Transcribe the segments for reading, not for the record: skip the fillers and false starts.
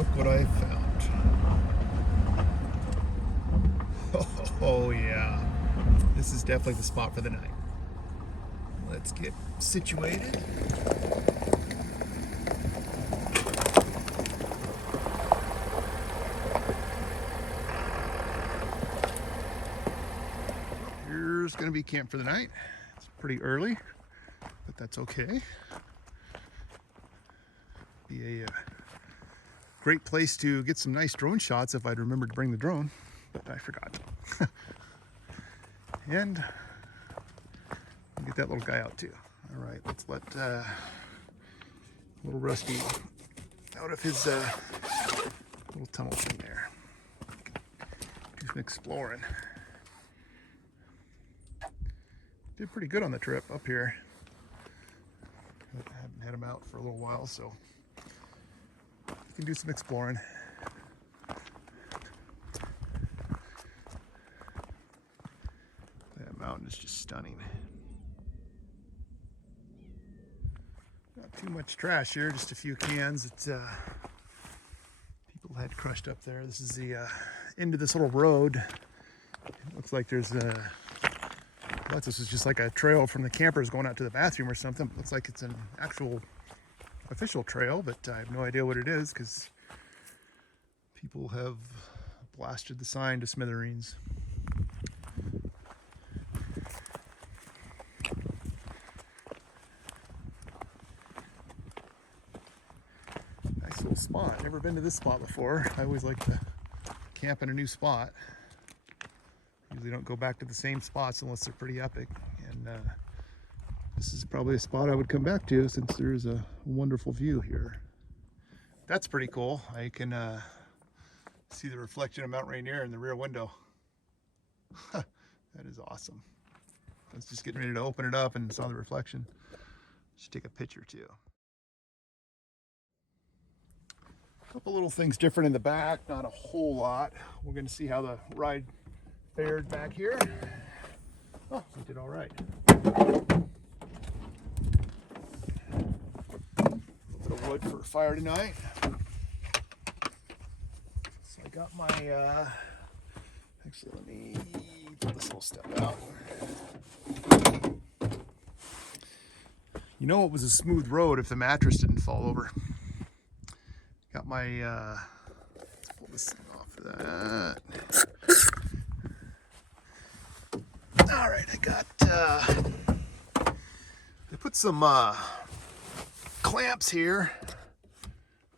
Look what I found. Oh yeah, this is definitely the spot for the night. Let's get situated. Here's gonna be camp for the night. It's pretty early, but that's okay. Be a great place to get some nice drone shots if I'd remembered to bring the drone, but I forgot. And get that little guy out too. All right, let's let little Rusty out of his little tunnel thing there. Do some exploring. Did pretty good on the trip up here. I haven't had him out for a little while, so you can do some exploring. That mountain is just stunning. Not too much trash here, just a few cans that people had crushed up there. This is the end of this little road. It looks like there's a, I thought this was just like a trail from the campers going out to the bathroom or something. It looks like it's an actual official trail, but I have no idea what it is because people have blasted the sign to smithereens. Nice little spot. Never been to this spot before. I always like to camp in a new spot. Usually don't go back to the same spots unless they're pretty epic. And this is probably a spot I would come back to since there's a wonderful view here. That's pretty cool. I can see the reflection of Mount Rainier in the rear window. That is awesome. I was just getting ready to open it up and saw the reflection. Should take a picture too. A couple little things different in the back, not a whole lot. We're going to see how the ride fared back here. Oh, we did all right. A little bit of wood for a fire tonight. So I got my, actually let me pull this little step out. You know it was a smooth road if the mattress didn't fall over. Got my, let's pull this thing off of that. All right, I got, they put some clamps here,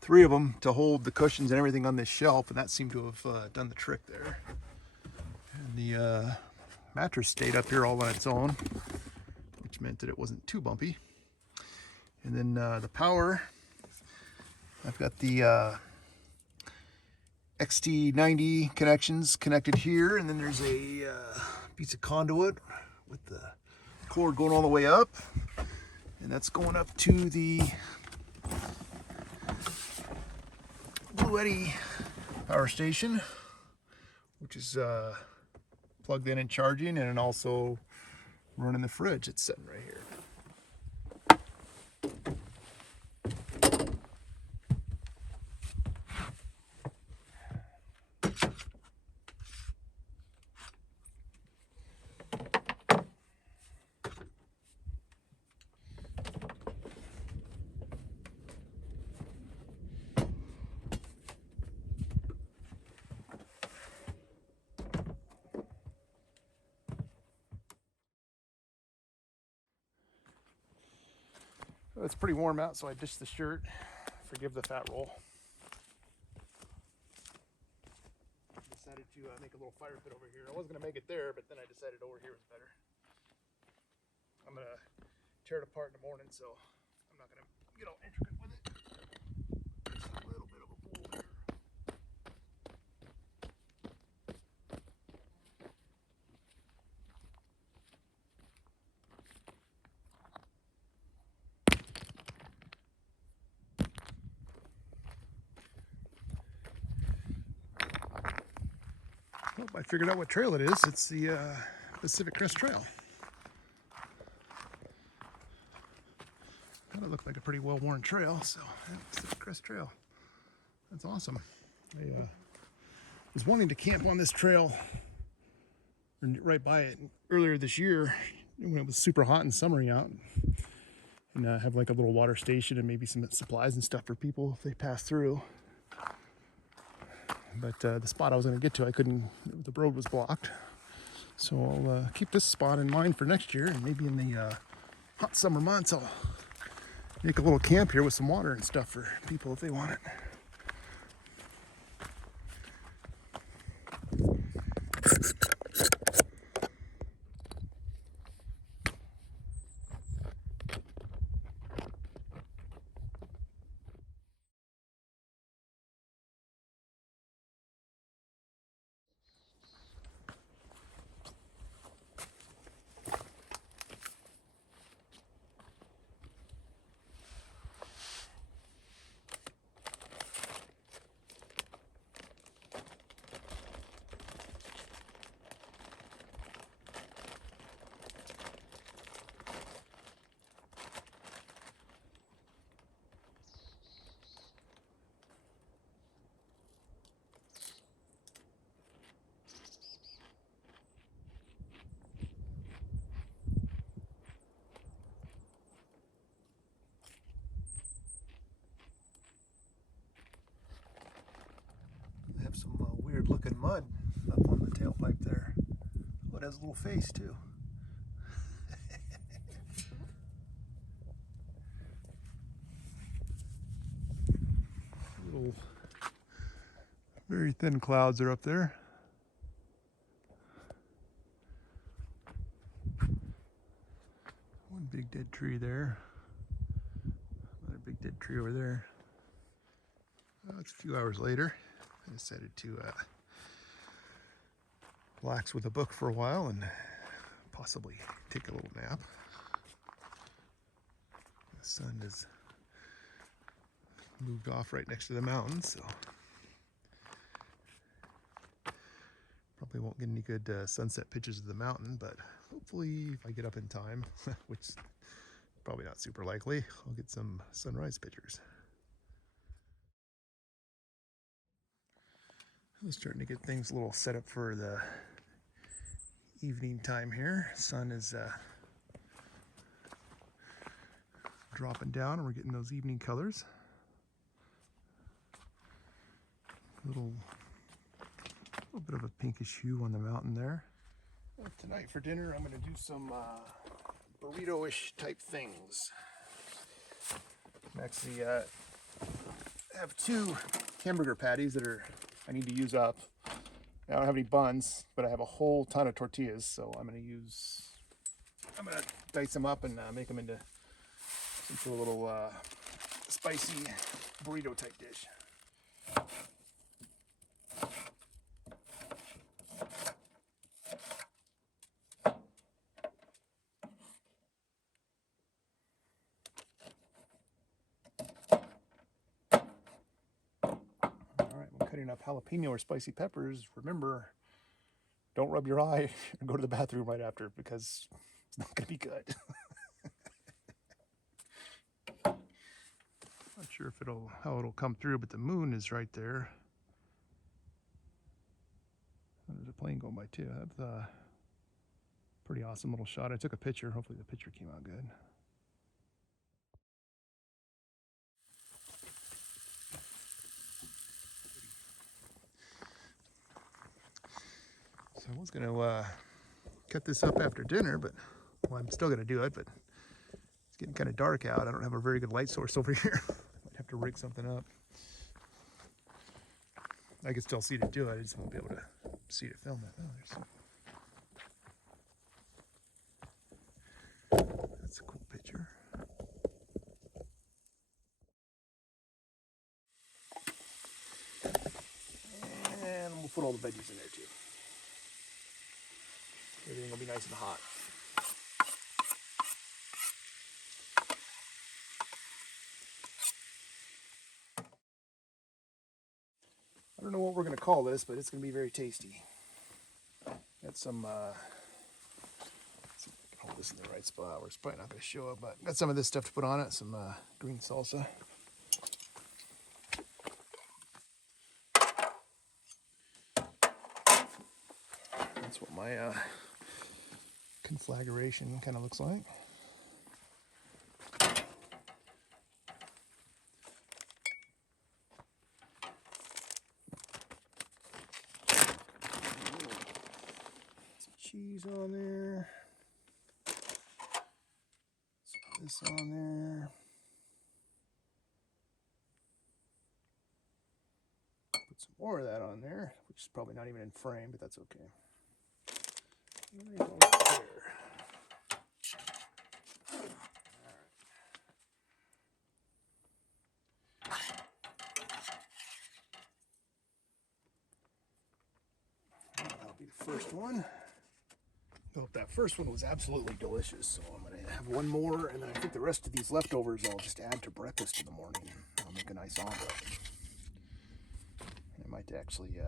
3 of them to hold the cushions and everything on this shelf, and that seemed to have done the trick there. And the mattress stayed up here all on its own, which meant that it wasn't too bumpy. And then the power, I've got the XT90 connections connected here, and then there's a piece of conduit with the cord going all the way up, and that's going up to the Blue Eddy power station, which is plugged in and charging, and also running the fridge. It's sitting right here. It's pretty warm out, so I ditched the shirt. Forgive the fat roll. Decided to make a little fire pit over here. I wasn't gonna make it there, but then I decided over here was better. I'm gonna tear it apart in the morning, so I'm not gonna get all intricate with it. Just a little bit of a bowl here. Well, I figured out what trail it is. It's the Pacific Crest Trail. Kind of looked like a pretty well-worn trail, so yeah, Pacific Crest Trail. That's awesome. I was wanting to camp on this trail right by it earlier this year when it was super hot and summery out, and have like a little water station and maybe some supplies and stuff for people if they pass through. But the spot I was going to get to, I couldn't, the road was blocked. So I'll keep this spot in mind for next year, and maybe in the hot summer months I'll make a little camp here with some water and stuff for people if they want it. Have some weird looking mud up on the tailpipe there. Oh, it has a little face too. Little very thin clouds are up there. One big dead tree there. Another big dead tree over there. It's a few hours later. I decided to relax with a book for a while and possibly take a little nap. The sun has moved off right next to the mountain, so probably won't get any good sunset pictures of the mountain, but hopefully if I get up in time, which is probably not super likely, I'll get some sunrise pictures. I'm starting to get things a little set up for the evening time here. Sun is dropping down and we're getting those evening colors. A little bit of a pinkish hue on the mountain there. Well, tonight for dinner I'm going to do some burrito-ish type things. Actually have two hamburger patties that I need to use up. I don't have any buns, but I have a whole ton of tortillas, so I'm gonna dice them up and make them into some sort of little spicy burrito type dish. Cutting up jalapeno or spicy peppers. Remember, don't rub your eye and go to the bathroom right after because it's not going to be good. Not sure if how it'll come through, but the moon is right there. There's a plane going by too. That's a pretty awesome little shot. I took a picture. Hopefully the picture came out good. So I was going to cut this up after dinner, but well, I'm still going to do it, but it's getting kind of dark out. I don't have a very good light source over here. Might have to rig something up. I can still see to do it. I just won't be able to see to film it. Oh, that's a cool picture. And we'll put all the veggies in there too. Everything will be nice and hot. I don't know what we're going to call this, but it's going to be very tasty. Got some, let's see if I can hold this in the right spot where it's probably not going to show up, but got some of this stuff to put on it, some green salsa. That's what my conflagration kind of looks like. Some cheese on there. This on there. Put some more of that on there, which is probably not even in frame, but that's okay. There. That'll be the first one. Well, that first one was absolutely delicious, so I'm going to have one more, and then I think the rest of these leftovers I'll just add to breakfast in the morning. I'll make a nice omelet. I might actually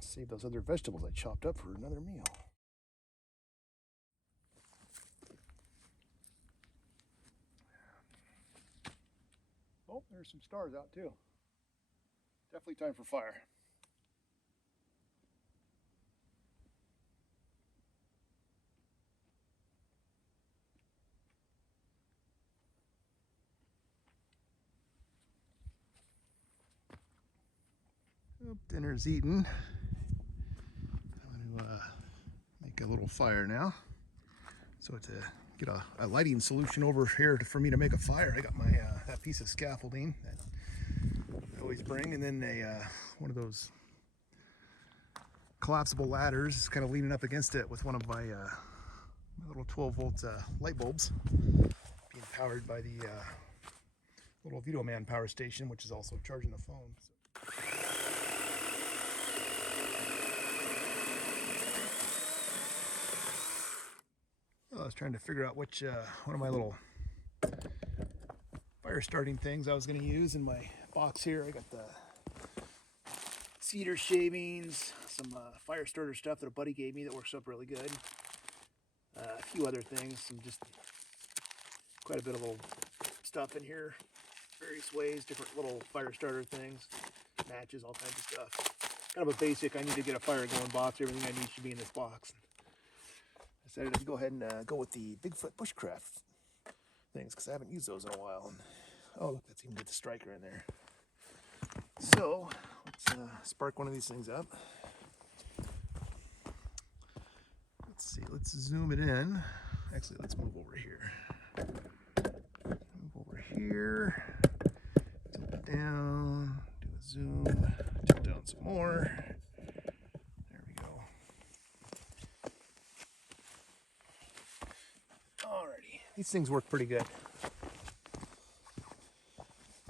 save those other vegetables I chopped up for another meal. Oh, there's some stars out too. Definitely time for fire. Oh, dinner's eaten. I'm going to make a little fire now. So to get a lighting solution over here for me to make a fire, I got my that piece of scaffolding that I always bring, and then one of those collapsible ladders, kind of leaning up against it with one of my little 12-volt light bulbs, being powered by the little Vitoman power station, which is also charging the phone. I was trying to figure out which one of my little fire starting things I was going to use in my box here. I got the cedar shavings, some fire starter stuff that a buddy gave me that works up really good. A few other things, some just quite a bit of little stuff in here, various ways, different little fire starter things, matches, all kinds of stuff. Kind of a basic, I need to get a fire going box. Everything I need should be in this box. I decided to go ahead and go with the Bigfoot bushcraft things because I haven't used those in a while. And, oh, look, that's even got the striker in there. So let's spark one of these things up. Let's see, let's zoom it in. Actually, let's move over here. Move over here, tilt it down, do a zoom, tilt down some more. There we go. Alrighty, these things work pretty good.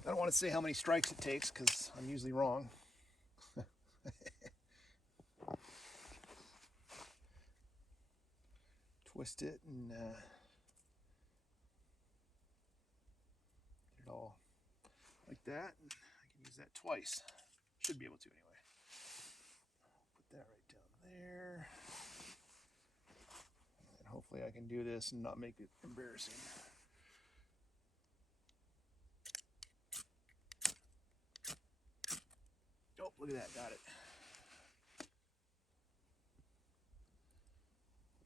I don't want to say how many strikes it takes because I'm usually wrong. Twist it and get it all like that. And I can use that twice. Should be able to anyway. Put that right down there. And hopefully I can do this and not make it embarrassing. Oh, look at that, got it.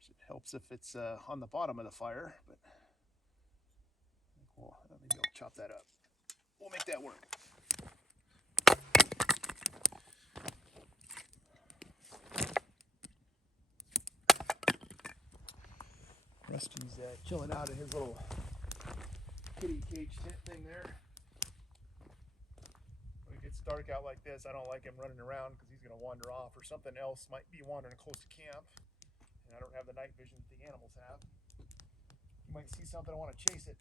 It helps if it's on the bottom of the fire, but well, maybe I'll chop that up. We'll make that work. Rusty's chilling out in his little kitty cage tent thing there. When it gets dark out like this, I don't like him running around because he's going to wander off, or something else might be wandering close to camp. And I don't have the night vision that the animals have. You might see something, I want to chase it.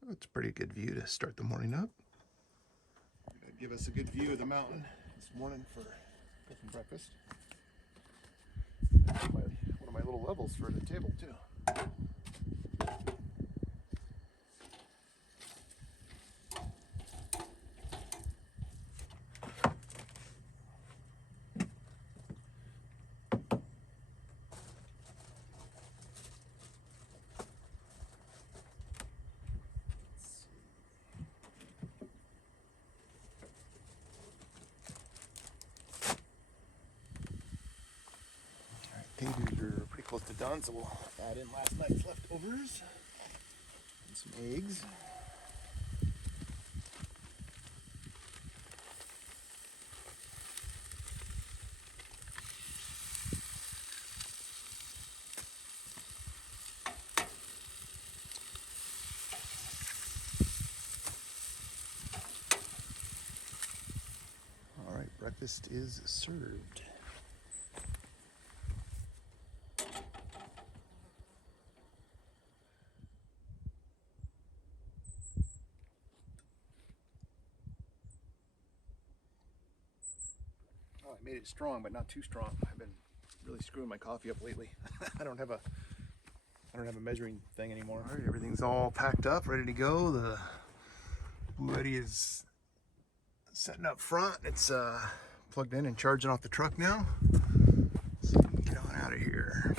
Well, it's a pretty good view to start the morning up. That'd give us a good view of the mountain this morning for cooking breakfast. One of my little levels for the table too. to done, so we'll add in last night's leftovers and some eggs. All right, breakfast is served. Oh, I made it strong, but not too strong. I've been really screwing my coffee up lately. I don't have a measuring thing anymore. All right, everything's all packed up, ready to go. The Blue Eddy is setting up front. It's plugged in and charging off the truck now. So we can get on out of here.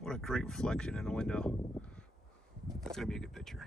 What a great reflection in the window. That's gonna be a good picture.